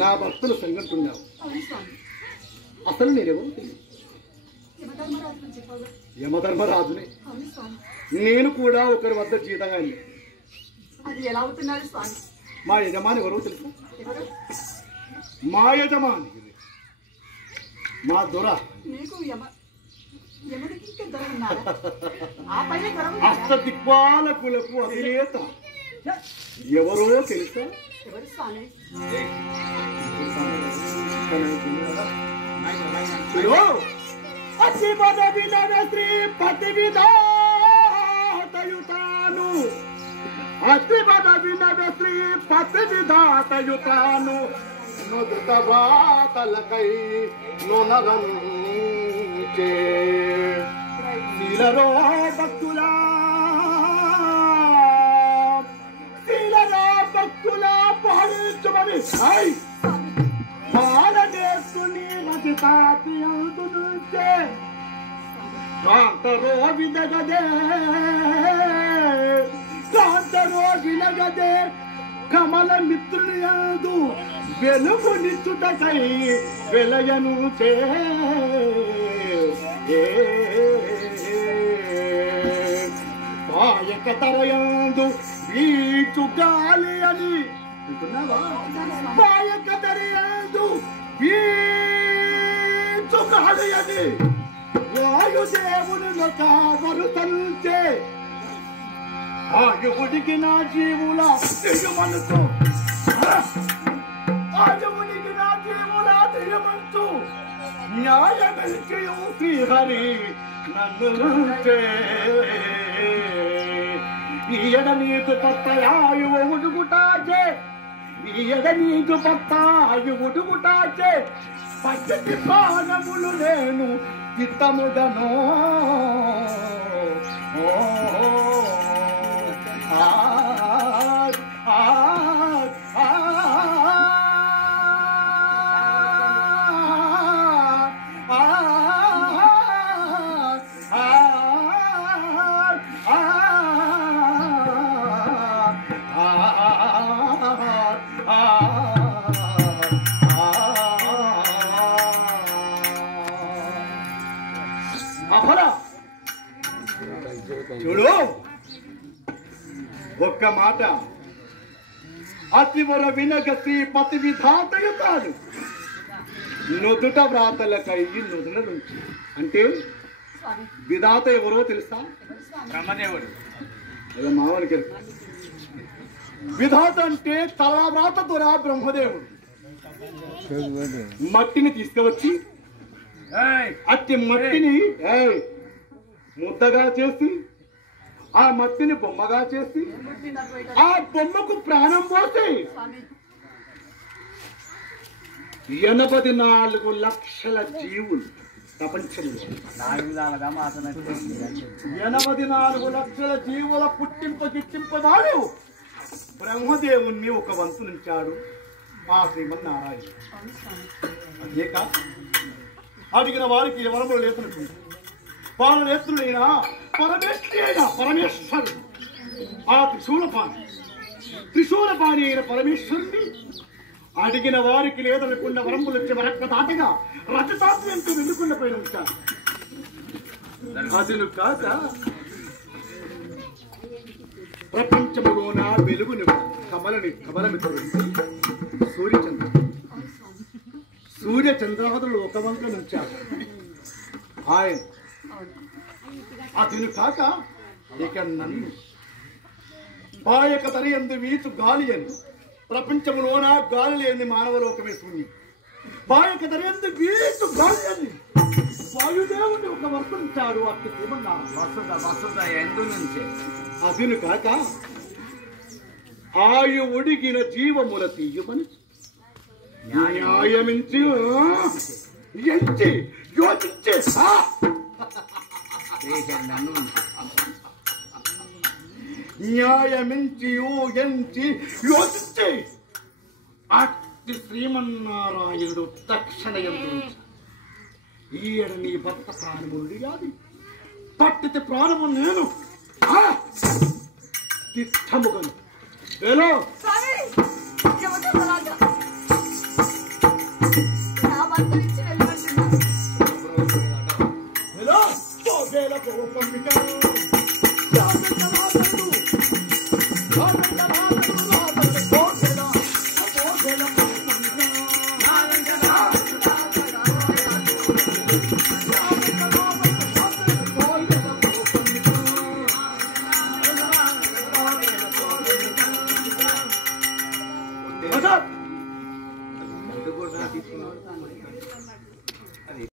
నా భర్తలు సంగతున్నావు. అసలు నేనెవరు తెలియదు. యమధర్మరాజునే. నేను కూడా ఒకరి వద్ద జీతంగా మా యజమాని ఎవరో తెలుసు? మా యజమాని మా దొర అష్టదిక్పాలకులకు అధినేత ఎవరో తెలుసా? అతి పదవి శ్రీ పతి విధాతయుతాను, అతి పదవి శ్రీ పతి విధాతయుతాను, నుదుట వాతలకై నొనరంచే శీలరో భక్తులా, శీలరో భక్తులా పాలించమని పాలనేస్తుని రచితాతి అందు నుంచే కాంతరో వినగదే, కాంతరో వినగదే కమల మిత్రుని యందు వెలుగు నిచ్చుటకై వెలయను చే పాయక తరయందు వీచు గాలి అని పాయక తరయందు వీచు గాలి అని వాయుదేవుని కావరు తంచే ఆయువుడికి నా జీవుల తెలియమనుకో, ఆయువుడికి నా జీవుల తెలియమంచు న్యాయమిల్చియు శ్రీహరి నన్ను ఈయడ నీకు పత్తయాయువు ఉడుగుటాచే, ఈయడ నీకు పత్తాయువుడుగుటాచే పచ్చటి భాగములు నేను చిత్తముదను. చూడు ఒక్క మాట, అతివర వినగ శ్రీ పతి విధాతయుతాడు, నుదుట వ్రాతలకై నుదుల నుంచి. అంటే విధాత ఎవరో తెలుసా? బ్రహ్మదేవుడు. అదే మామూలుకి విధాత అంటే తల వ్రాత దొర బ్రహ్మదేవుడు. మట్టిని తీసుకువచ్చి అట్టి మట్టిని ముద్దగా చేసి ఆ మట్టిని బొమ్మగా చేసి ఆ బొమ్మకు ప్రాణం పోసి 84 లక్షల జీవులు ప్రపంచంలో 84 లక్షల జీవుల పుట్టింప గిట్టింపవాడు బ్రహ్మదేవుణ్ణి ఒక వంతు నుంచాడు మా శ్రీమన్నారాయణ. అదేక అడిగిన వారికి వరములు లేతున్నట్టు పాలనేత్రుడైన పరమేశ్వరుడు ఆ త్రిశూలపాణి అయిన పరమేశ్వరుని అడిగిన వారికి లేదనుకున్న వరములు వచ్చే వరక్క దాటగా రజతాత్యంతో వెళ్లుకున్న పైన ఉంటారు. అదిను కాక ప్రపంచములోన వెలుగుని కమలమిత్రుడు సూర్యచంద్రాదులు ఒక వంక నుంచారు. ఆయన అదిను కాక ఇక నన్ను పాయక తరయందు వీచు గాలి అని, ప్రపంచంలోన గాలి లేని మానవలోకమే శూన్యం. పాయక తరయందు వీచు గాలి అని వాయుదేవుని ఒక వర్తించాడు. అట్టి ఎందు నుంచి అదిను కాక ఆయు ఉడిగిన జీవముల తీయమని న్యాయమించి ఎంచి యోచించే న్యాయమించి ఎంచి యోచించే అట్టి శ్రీమన్నారాయణుడు తక్షణ ఎందు ఈయడ నీ భర్త ప్రాణముండి అది పట్టితే ప్రాణము నేను తిష్టముగను వేలో స్వామి యమధర్మరాజా నా భర్త నుంచి వెళ్ళమంటున్నా